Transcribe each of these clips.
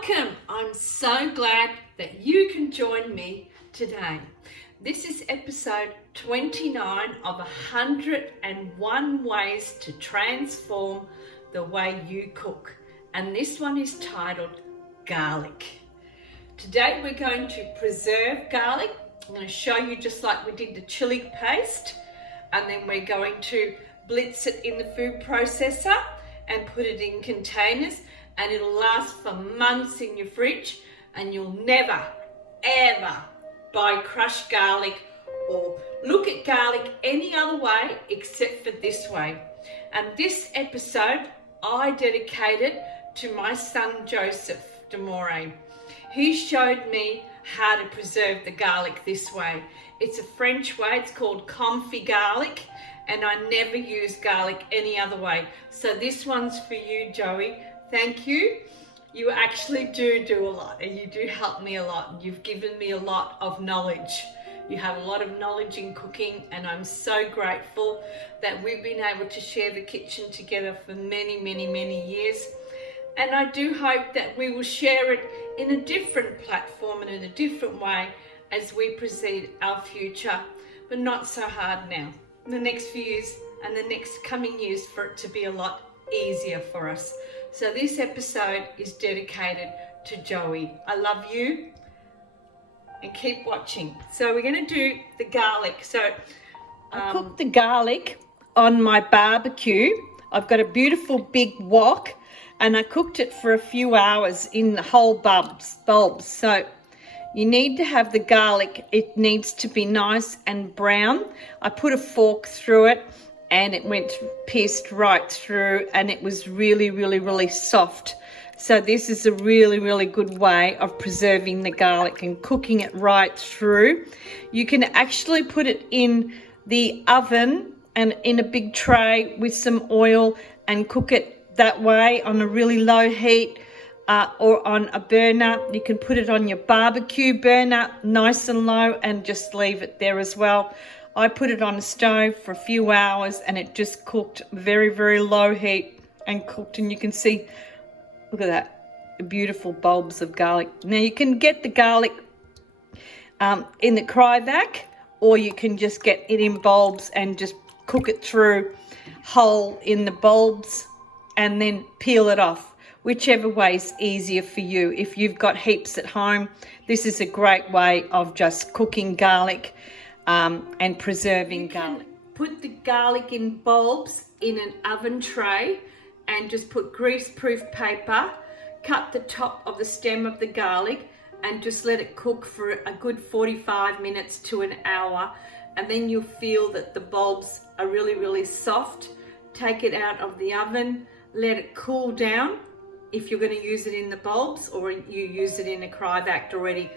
Welcome! I'm so glad that you can join me today. This is episode 29 of 101 ways to transform the way you cook. And this one is titled Garlic. Today we're going to preserve garlic. I'm going to show you just like we did the chili paste. And then we're going to blitz it in the food processor and put it in containers. And it'll last for months in your fridge, and you'll never, ever buy crushed garlic or look at garlic any other way except for this way. And this episode I dedicated to my son Joseph Demore. He showed me how to preserve the garlic this way. It's a French way, it's called confit garlic, and I never use garlic any other way. So this one's for you, Joey. Thank you. You actually do a lot, and you do help me a lot. You've given me a lot of knowledge. You have a lot of knowledge in cooking, and I'm so grateful that we've been able to share the kitchen together for many, many, many years. And I do hope that we will share it in a different platform and in a different way as we proceed our future, but not so hard now. In the next few years and the next coming years for it to be a lot easier for us. So this episode is dedicated to Joey. I love you and keep watching. So we're going to do the garlic. So I cooked the garlic on my barbecue. I've got a beautiful big wok and I cooked it for a few hours in the whole bulbs. So you need to have the garlic. It needs to be nice and brown. I put a fork through it and it pierced right through, and it was really, really, really soft. So this is a really, really good way of preserving the garlic and cooking it right through. You can actually put it in the oven and in a big tray with some oil and cook it that way on a really low heat or on a burner. You can put it on your barbecue burner nice and low and just leave it there as well. I put it on a stove for a few hours and it just cooked very, very low heat and cooked, and you can see, look at that, the beautiful bulbs of garlic. Now you can get the garlic in the cryovac, or you can just get it in bulbs and just cook it through whole in the bulbs and then peel it off. Whichever way is easier for you. If you've got heaps at home, this is a great way of just cooking garlic and preserving garlic. Put the garlic in bulbs in an oven tray and just put grease-proof paper, cut the top of the stem of the garlic and just let it cook for a good 45 minutes to an hour, and then you'll feel that the bulbs are really, really soft. Take it out of the oven, let it cool down if you're going to use it in the bulbs, or you use it in a cryovac already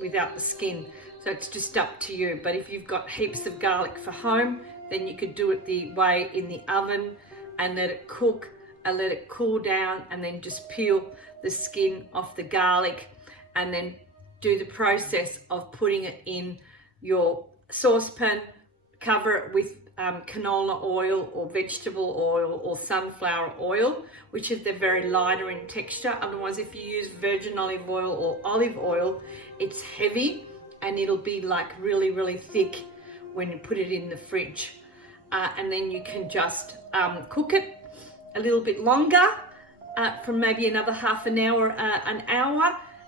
without the skin. So it's just up to you. But if you've got heaps of garlic for home, then you could do it the way in the oven and let it cook and let it cool down, and then just peel the skin off the garlic and then do the process of putting it in your saucepan, cover it with canola oil or vegetable oil or sunflower oil, which is they're very lighter in texture. Otherwise, if you use virgin olive oil or olive oil, it's heavy and it'll be like really, really thick when you put it in the fridge. And then you can just cook it a little bit longer for maybe another half an hour,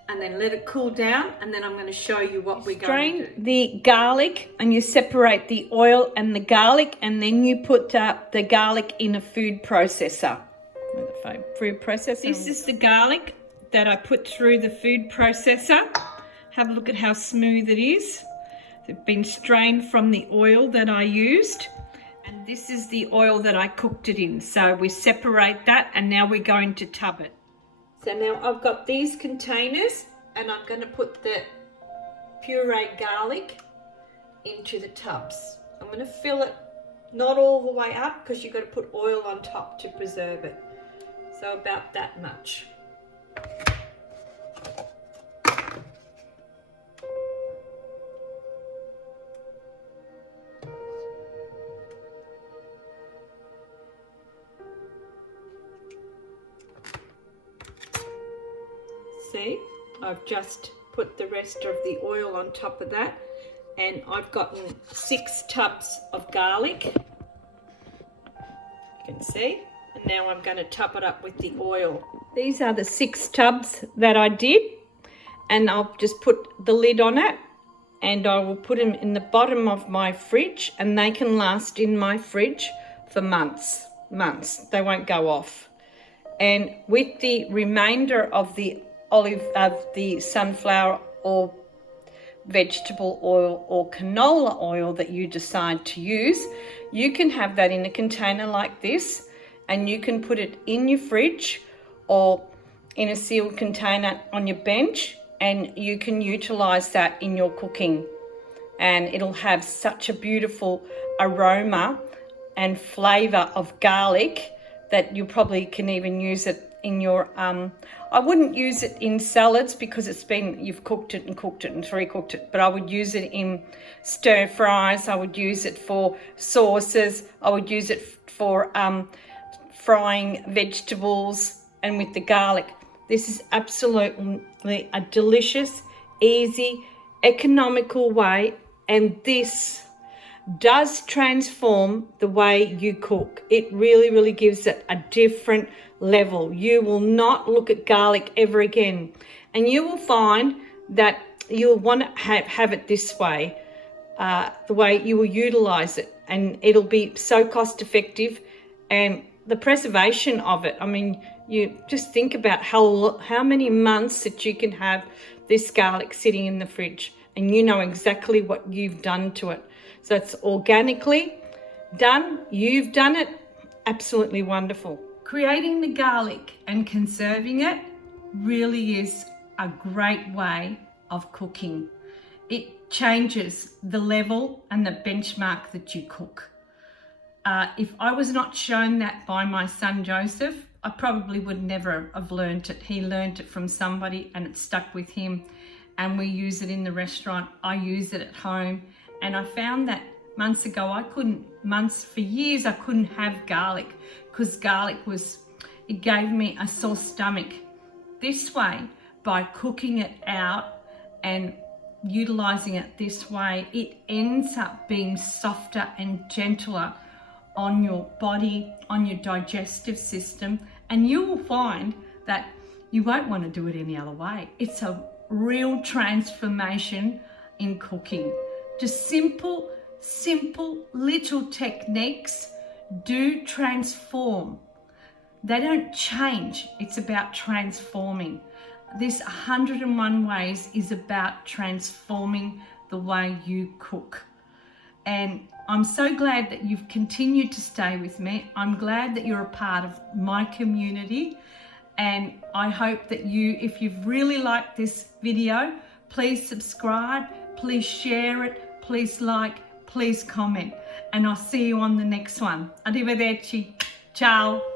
and then let it cool down. And then I'm going to show you what we're going to do. Strain the garlic and you separate the oil and the garlic, and then you put the garlic in a food processor. Food processor. This is the garlic that I put through the food processor. Have a look at how smooth it is. It's been strained from the oil that I used. And this is the oil that I cooked it in. So we separate that, and now we're going to tub it. So now I've got these containers, and I'm going to put the pureed garlic into the tubs. I'm going to fill it not all the way up, because you've got to put oil on top to preserve it. So about that much. See, I've just put the rest of the oil on top of that, and I've gotten 6 tubs of garlic. You can see, and now I'm going to top it up with the oil. These are the 6 tubs that I did, and I'll just put the lid on it, and I will put them in the bottom of my fridge, and they can last in my fridge for months. They won't go off. And with the remainder of the sunflower or vegetable oil or canola oil that you decide to use, you can have that in a container like this, and you can put it in your fridge or in a sealed container on your bench, and you can utilize that in your cooking, and it'll have such a beautiful aroma and flavor of garlic that you probably can even use it in your I wouldn't use it in salads because you've cooked it and recooked it, but I would use it in stir fries. I would use it for sauces. I would use it for frying vegetables, and with the garlic. This is absolutely a delicious, easy, economical way, and this does transform the way you cook. It really, really gives it a different level. You will not look at garlic ever again, and you will find that you'll want to have it this way, the way you will utilize it, and it'll be so cost effective, and the preservation of it. I mean, you just think about how many months that you can have this garlic sitting in the fridge, and you know exactly what you've done to it. So it's organically done. You've done it. Absolutely wonderful. Creating the garlic and conserving it really is a great way of cooking. It changes the level and the benchmark that you cook. If I was not shown that by my son Joseph, I probably would never have learnt it. He learnt it from somebody and it stuck with him, and we use it in the restaurant. I use it at home, and I found that months ago for years I couldn't have garlic because garlic it gave me a sore stomach. This way, by cooking it out and utilizing it this way, it ends up being softer and gentler on your body, on your digestive system, and you will find that you won't want to do it any other way. It's a real transformation in cooking. Just simple little techniques do transform. They don't change. It's about transforming. This 101 ways is about transforming the way you cook. And I'm so glad that you've continued to stay with me. I'm glad that you're a part of my community. And I hope that if you've really liked this video, please subscribe, please share it, please like, please comment. And I'll see you on the next one. Arrivederci. Ciao.